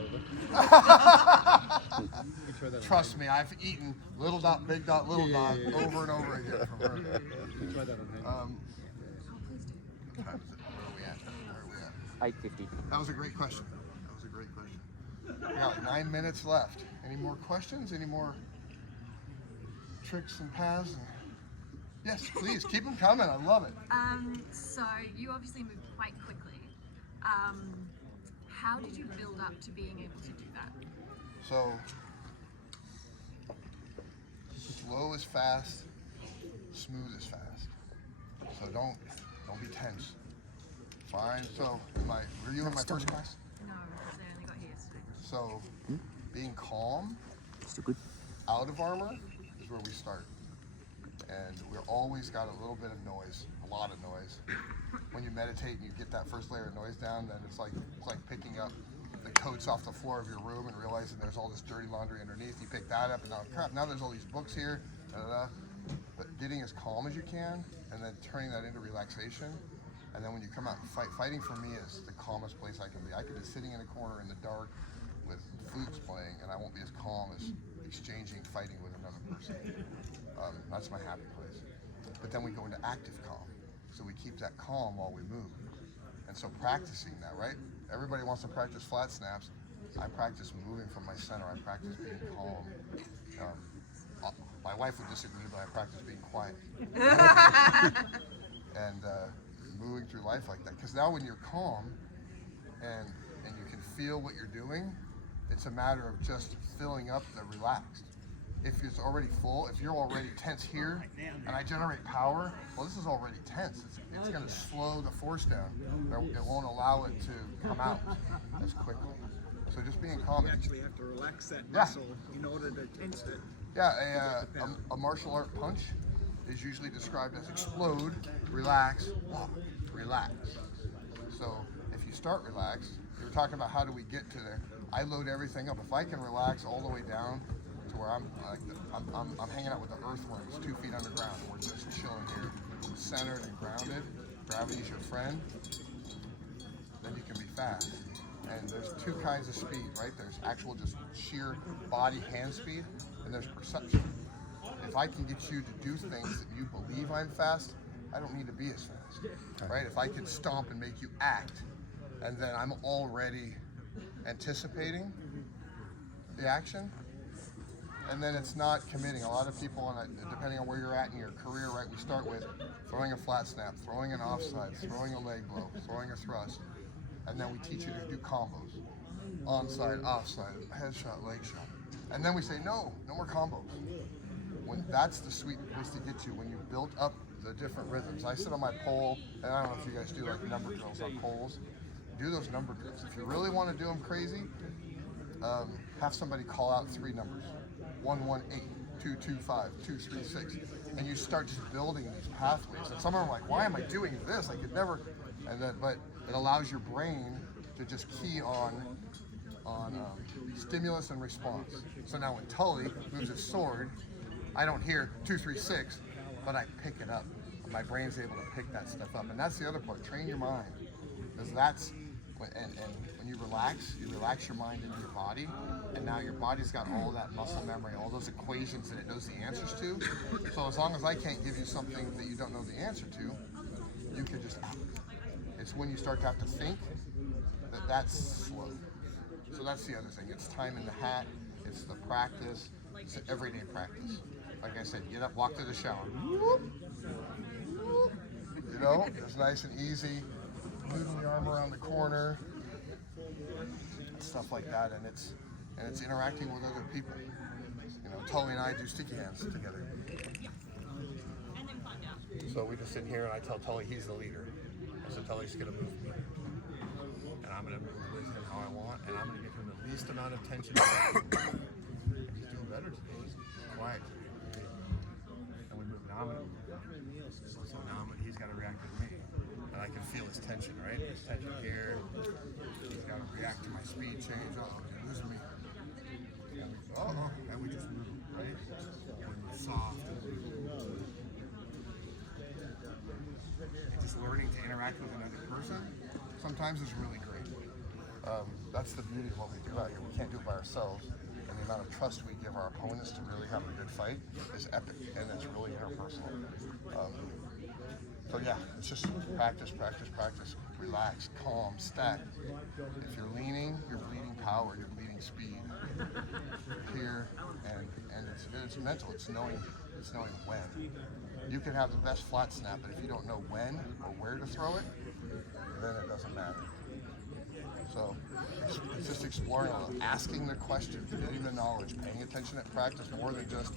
but- however. Trust me, I've eaten little dot, big dot, little dot over and over again from her. We tried that on him. What time is it? Where are we at? 8:50. That was a great question. We got 9 minutes left. Any more questions? Any more tricks and paths? Yes, please keep them coming. I love it. So you obviously moved quite quickly. How did you build up to being able to do that? So slow is fast, smooth is fast. So don't be tense. Fine. So were you in my first class? No, because I only got here yesterday. So being calm, Still good? out of armor is where we start. And we're always got a little bit of noise, a lot of noise. When you meditate and you get that first layer of noise down, then it's like picking up the coats off the floor of your room and realizing there's all this dirty laundry underneath. You pick that up and now, crap, now there's all these books here. But getting as calm as you can and then turning that into relaxation. And then when you come out and fighting for me is the calmest place I can be. I could be sitting in a corner in the dark with flutes playing and I won't be as calm as fighting with another person. That's my happy place. But then we go into active calm. So we keep that calm while we move. And so practicing that, right? Everybody wants to practice flat snaps. I practice moving from my center. I practice being calm. My wife would disagree, but I practice being quiet. And moving through life like that. Because now when you're calm and you can feel what you're doing, it's a matter of just filling up the relaxed. If it's already full, if you're already tense here, and I generate power, well, this is already tense. It's going to slow the force down. It won't allow it to come out as quickly. So just being calm. You actually have to relax that muscle in order to tense it. Yeah, a martial art punch is usually described as explode, relax, walk, relax. So if you start relaxed, you were talking about how do we get to there. I load everything up. If I can relax all the way down to where I'm hanging out with the earthworms 2 feet underground. We're just chilling here, centered and grounded. Gravity's your friend. Then you can be fast. And there's 2 kinds of speed, right? There's actual just sheer body hand speed, and there's perception. If I can get you to do things that you believe I'm fast, I don't need to be as fast, right? If I can stomp and make you act, and then I'm already anticipating the action, and then it's not committing. A lot of people, depending on where you're at in your career, right, we start with throwing a flat snap, throwing an offside, throwing a leg blow, throwing a thrust, and then we teach you to do combos. Onside, offside, headshot, leg shot. And then we say, no more combos. When that's the sweet place to get to, when you build up the different rhythms. I sit on my pole, and I don't know if you guys do like number drills on poles. Do those number drills. If you really want to do them crazy, have somebody call out 3 numbers. 118, 225, 236, and you start just building these pathways. And some of them are like, why am I doing this? I could never. But it allows your brain to just key on stimulus and response. So now when Tully moves his sword, I don't hear 236, but I pick it up. my brain's able to pick that stuff up. And that's the other part, train your mind. Because that's, and when you relax your mind into your body, and now your body's got all that muscle memory, all those equations that it knows the answers to. So as long as I can't give you something that you don't know the answer to, you can just act. It's when you start to have to think that's slow. So that's the other thing. It's time in the hat, it's the practice, it's the everyday practice. Like I said, get up, walk to the shower. You know, it's nice and easy. Moving the arm around the corner, stuff like that, and it's interacting with other people. You know, Tully and I do sticky hands together. So we just sit here and I tell Tully he's the leader. I said Tully's gonna move me, and I'm gonna move with him how I want, and I'm gonna give him the least amount of tension. He's doing better today. He's quiet. And we move. Now I'm gonna move. So now he's got to react to me. And I can feel his tension, right? There's tension here. He's got to react to my speed change. Oh, this is me. And we just move, right? When we're soft. And just learning to interact with another person sometimes is really great. That's the beauty of what we do out here. We can't do it by ourselves. And the amount of trust we give our opponents to really have a good fight is epic. And it's really interpersonal. So yeah, it's just practice, practice, practice. Relax, calm, stack. If you're leaning, you're bleeding power, you're bleeding speed. Here, and it's mental. It's knowing when. You can have the best flat snap, but if you don't know when or where to throw it, then it doesn't matter. So it's just exploring, asking the question, getting the knowledge, paying attention at practice more than just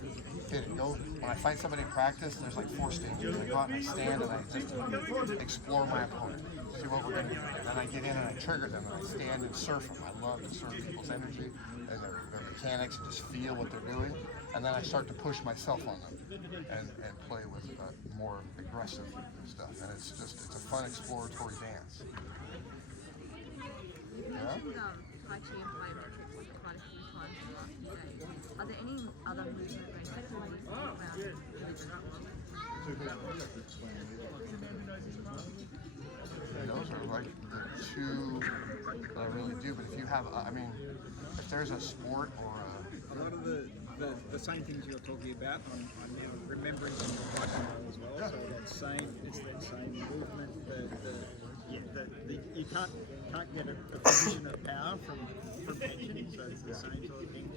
hit it. When I fight somebody in practice, there's like 4 stages. I go out and I stand and I just explore my opponent, see what we're going to do. And then I get in and I trigger them and I stand and surf them. I love to surf people's energy and their mechanics and just feel what they're doing. And then I start to push myself on them and play with more aggressive stuff. And it's a fun exploratory dance. You mentioned Tai Chi and plyometrics quite a few times in the last few days. Are there any other movement basics you want to talk about within that one? And those are like the 2 that I really do. But if you have, if there's a sport or a lot of the same things you're talking about, I'm now remembering from the fighting as well. Yeah. So it's that same movement. You can't get a position of power from tension, so it's the same sort of thing.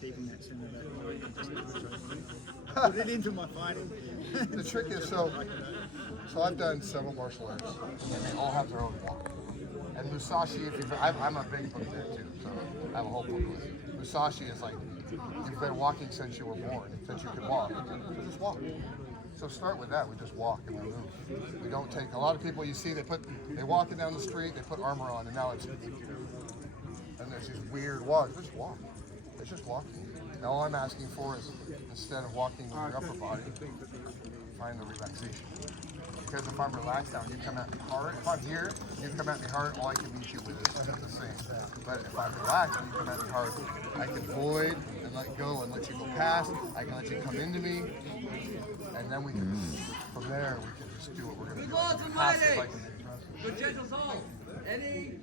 Keeping that center of that mind and just put it into my fighting. The trick is, so I've done several martial arts, and they all have their own walk. And Musashi, I'm a big book there too, so I have a whole book with it. Musashi is like, you've been walking since you were born, since you could walk. So just walk. So start with that. We just walk and we move. We don't take. A lot of people you see they walking down the street, they put armor on, and now and there's these weird walks. Just walk. It's just walking. Now all I'm asking for is instead of walking with your upper body, find the relaxation. Because if I'm relaxed now, you come at me hard. If I'm here, you come at me hard. All I can beat you with is the same. But if I'm relaxed and you come at me hard, I can void and let go and let you go past. I can let you come into me. And then we can, from there, we can just do what we're going to do. Good gentles all. Any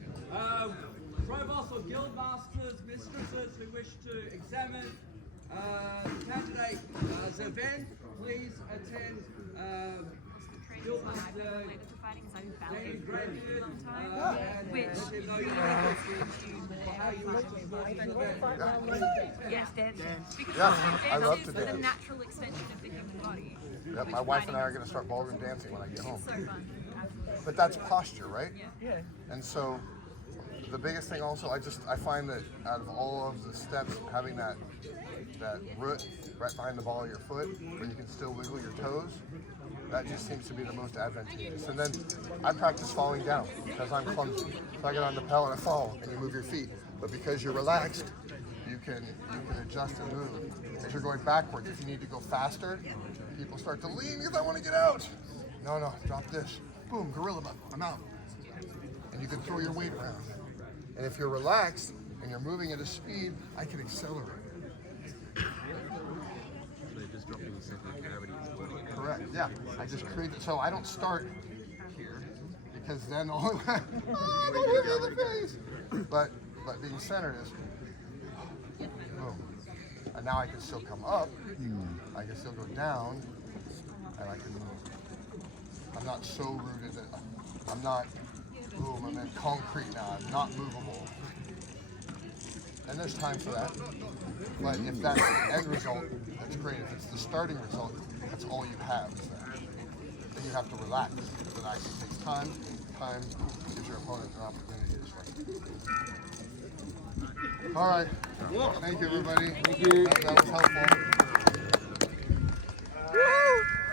provosts or guild masters, mistresses who wish to examine the candidate's event, please attend guild master Danny Grant, Which yes, dance. Because I love to dance is the dance. natural extension of the human body. Yep, my wife and I are going to start ballroom dancing when I get home. So fun. But that's posture, right? Yeah. And so the biggest thing also, I find that out of all of the steps, having that root right behind the ball of your foot, where you can still wiggle your toes, that just seems to be the most advantageous. And then I practice falling down because I'm clumsy. So I get on the pedal and I fall, and you move your feet. But because you're relaxed, you can adjust and move. As you're going backwards, if you need to go faster, people start to lean because I want to get out. No, drop this. Boom, gorilla button, I'm out. And you can throw your weight around. And if you're relaxed and you're moving at a speed, I can accelerate. So they're just dropping the center of gravity as well. Correct. Yeah, I just create it so I don't start here because then all don't hit me in the face. But being centered is boom. And now I can still come up, I can still go down, and I can move. I'm not so rooted that I'm not, boom, I'm in concrete now, I'm not movable. And there's time for that. But if that's the end result, that's great. If it's the starting result, that's all you have is that. Then you have to relax. Relaxing takes time. Time gives your opponent an opportunity to strike. All right. Thank you, everybody. Thank you. That was helpful.